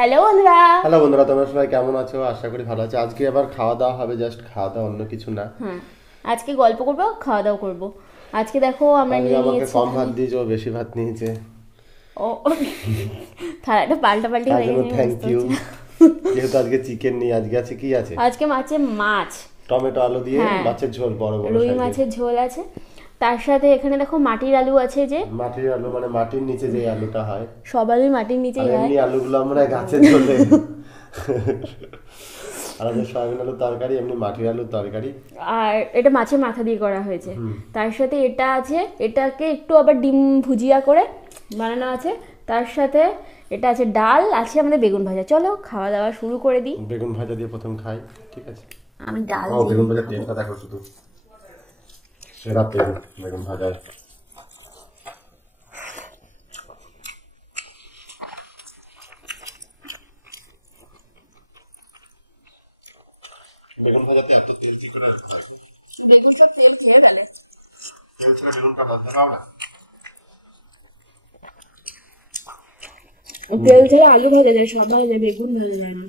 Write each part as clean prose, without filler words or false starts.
Hello বন্ধুরা। Hello বন্ধুরা, তোমরা সবাই কেমন আছো? আশা করি ভালো আছো। আজকে আবার খাওয়া দাওয়া হবে, জাস্ট খাওয়া দাওয়া, অন্য কিছু না। হ্যাঁ, আজকে গল্প করবো, খাওয়া দাওয়া করবো। আজকে দেখো আমরা আজকে নিয়ে আমাকে নিয়েছি কম ভাত এখানে। দিয়েছো, ও বেশি ভাত নিয়েছে। ও থালাটা পাল্টা পাল্টি তার হয়ে জন্য গেছে, আমি থ্যাংক বুঝতে ইউ। পারছি না। যেহেতু আজকে চিকেন নেই, আজকে আছে কি আছে? আজকে মাছ। টমেটো আলু দিয়ে হ্যাঁ, মাছের ঝোল, বড় বড় রুই সাইজের। মাছের ঝোল আছে। তার সাথে এখানে দেখো মাটির আলু আছে, যে মাটির আলু মানে মাটির নিচে যে আলুটা হয়। সব আলুই মাটির আর নিচেই হয়। এমনি আলুগুলো আমরা গাছের ঝোলে। আমাদের সয়াবিন আলুর তরকারি, এমনি মাটির আলুর তরকারি। আর এটা মাছের মাথা দিয়ে করা হয়েছে। তার সাথে এটা আছে, এটাকে একটু আবার ডিম ভুজিয়া করে বানানো আছে। তার সাথে এটা আছে, ডাল আছে, আমাদের বেগুন ভাজা। চলো খাওয়া দাওয়া শুরু করে দিই। বেগুন ভাজা দিয়ে প্রথম খাই, ঠিক আছে? আমি ডাল ও, দিই। বেগুন ভাজার তেলটা দেখো শুধু, সেরা তেল বেগুন ভাজার। বেগুন ভাজাতে এত তেল কি করে? বেগুন সব তেল খেয়ে ফেলে। তেল ছিল, বেগুনটা ভাজতে পারো না? তেল ছেড়ে আলু ভাজা যায়, সব ভাজা যায়, বেগুন ভাজা যায় না।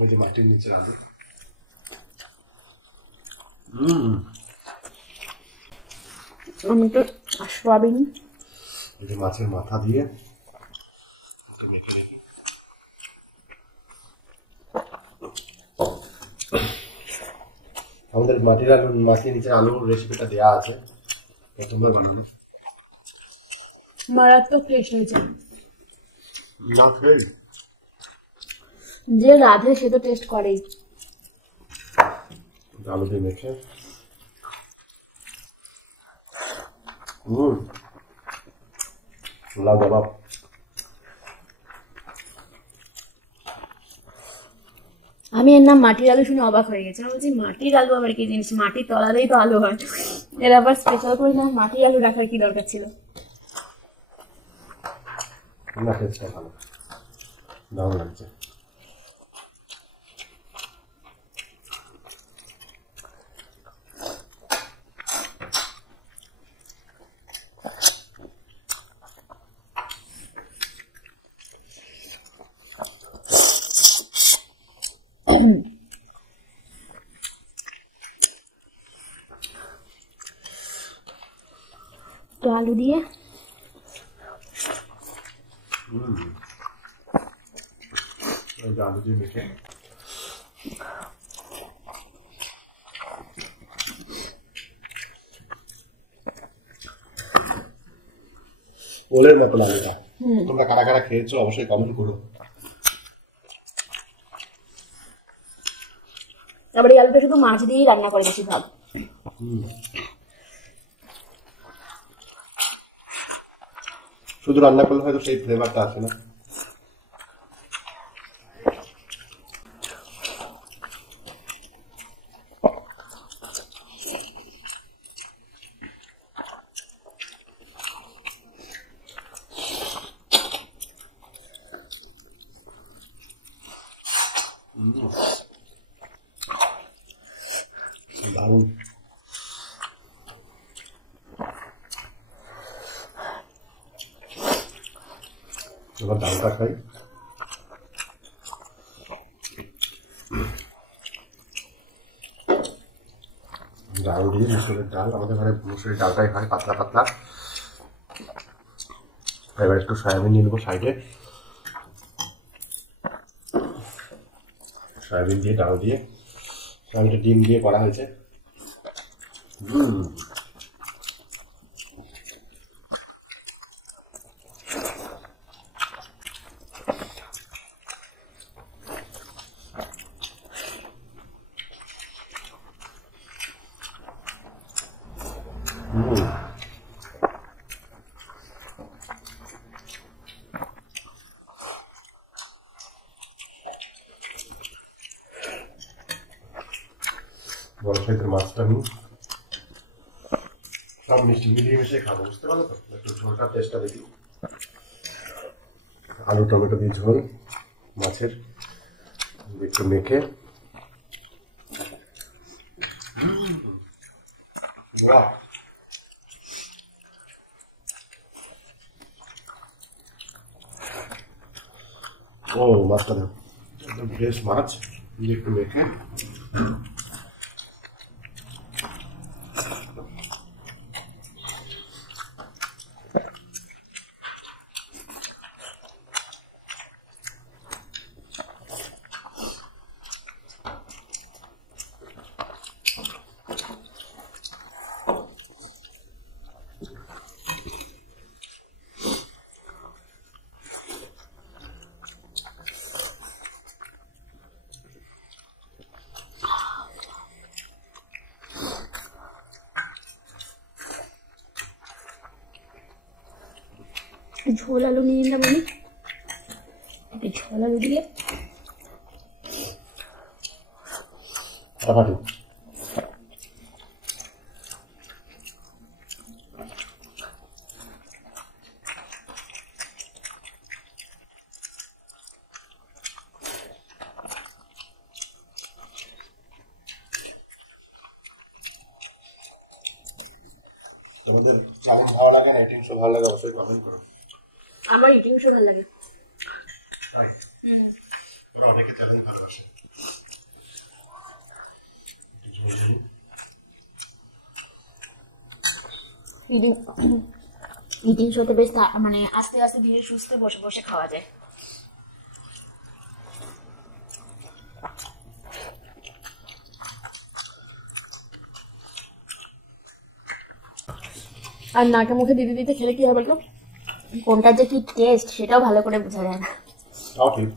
ওই যে মাটির নিচে আলু। আমি তো সয়াবিন। এই যে মাছের মাথা দিয়ে একটু মেখে রেখে। আমাদের মাটির আলু, মাটির নিচে আলুর রেসিপিটা দেওয়া আছে, প্রথমবার বানানো। মারাত্মক টেস্ট হয়েছে। না খেয়ে যে রাধে সে তো টেস্ট করেই। আলু দিয়ে মেখে। লাজবাব। আমি এর নাম মাটির আলু শুনে অবাক হয়ে গেছে। আমি বলছি মাটির আলু আবার কি জিনিস? মাটির তলাতেই তো আলু হয়, এর আবার স্পেশাল করে না মাটির আলু রাখার কি দরকার ছিল? না, টেস্টটা ভালো, দারুণ লাগছে। তো আলু দিয়ে ওই যে আলু দিয়ে মেখে ওলের মতো আলুটা। তোমরা কারা কারা খেয়েছো অবশ্যই কমেন্ট করো। আবার এই আলুটা শুধু মাছ দিয়েই রান্না করে বেশিরভাগ। শুধু রান্না করলে হয়তো সেই ফ্লেভারটা আসে না। দারুণ। এবার ডালটা খাই। ডাল দিয়ে মুসুরের ডাল, আমাদের ঘরে মুসুরের ডালটাই হয় পাতলা পাতলা। এবার একটু সয়াবিন নিয়ে নেবো সাইডে। সয়াবিন দিয়ে, ডাল দিয়ে, সয়াবিনটা ডিম দিয়ে করা হয়েছে। বড় সাইজের মাছটা নিই, সব মিষ্টি মিলিয়ে মিশিয়ে খাবো, বুঝতে পারলো তো? একটু ঝোলটা টেস্টটা দেখি। আলু টমেটো দিয়ে ঝোল মাছের একটু মেখে বাহ, ও মাছটা দাও, একদম ফ্রেশ মাছ, একটু মেখে ঝোল আলু নিয়ে নিলাম আমি, একটু ঝোল আলু দিয়ে ফাটাফাটি। তোমাদের চাউমিন ভালো লাগে না ইটিং শো ভালো লাগে অবশ্যই কমেন্ট করো। আমার ইটিং শো ভালো লাগে। ওরা অনেকে চ্যালেঞ্জ ভালোবাসে। ইটিং শোতে বেশ মানে আস্তে আস্তে ধীরে সুস্থে বসে বসে খাওয়া যায়। আর নাকে মুখে দিতে দিতে খেলে কি হবে বলো, কোনটা যে কি টেস্ট সেটাও ভালো করে বোঝা যায় না। তাও ঠিক।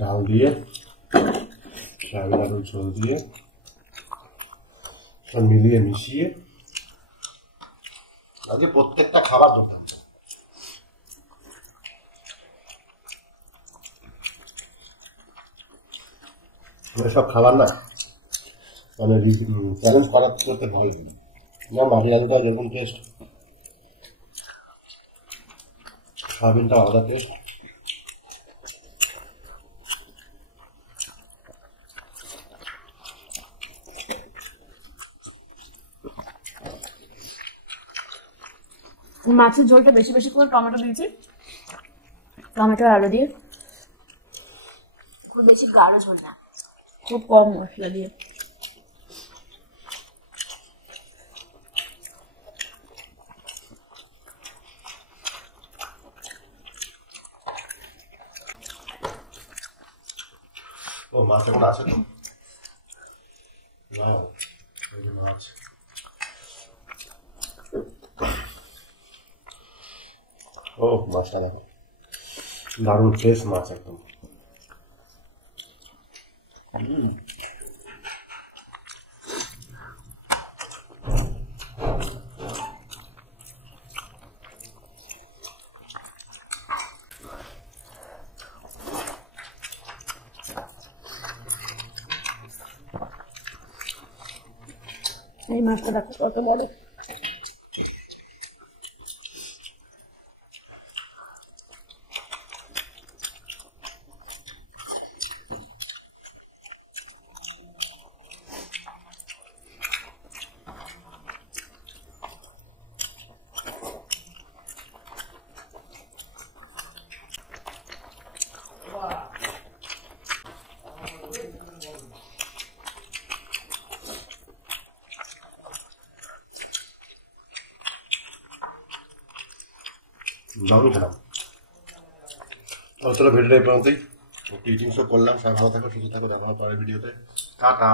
ডাল দিয়ে সয়াবিন আলুর ঝোল দিয়ে সব মিলিয়ে মিশিয়ে আজকে প্রত্যেকটা খাবার দুর্দান্ত। সব খাবার না মানে চ্যালেঞ্জ করার করতে ভালো লাগে না। মাটির আলুটা যেরকম টেস্ট, সয়াবিনটা আলাদা টেস্ট। মাছের ঝোলটা বেশি বেশি করে টমেটো দিয়েছি, টমেটো আর আলু দিয়ে, খুব বেশি গাঢ় ঝোল না, খুব কম মশলা দিয়ে। ও মাছ এখন আছে তো, মাছ ও মাছটা দেখো দারুণ ফ্রেশ মাছ একদম। এই মাছটা দেখো কত বড়। দারুণ খেলাম। চলো ভিডিওটা এই পর্যন্তই, ইটিং শো করলাম। সবাই ভালো থাকো, সুস্থ থাকো, দেখা হবে পরের ভিডিওতে। টাটা।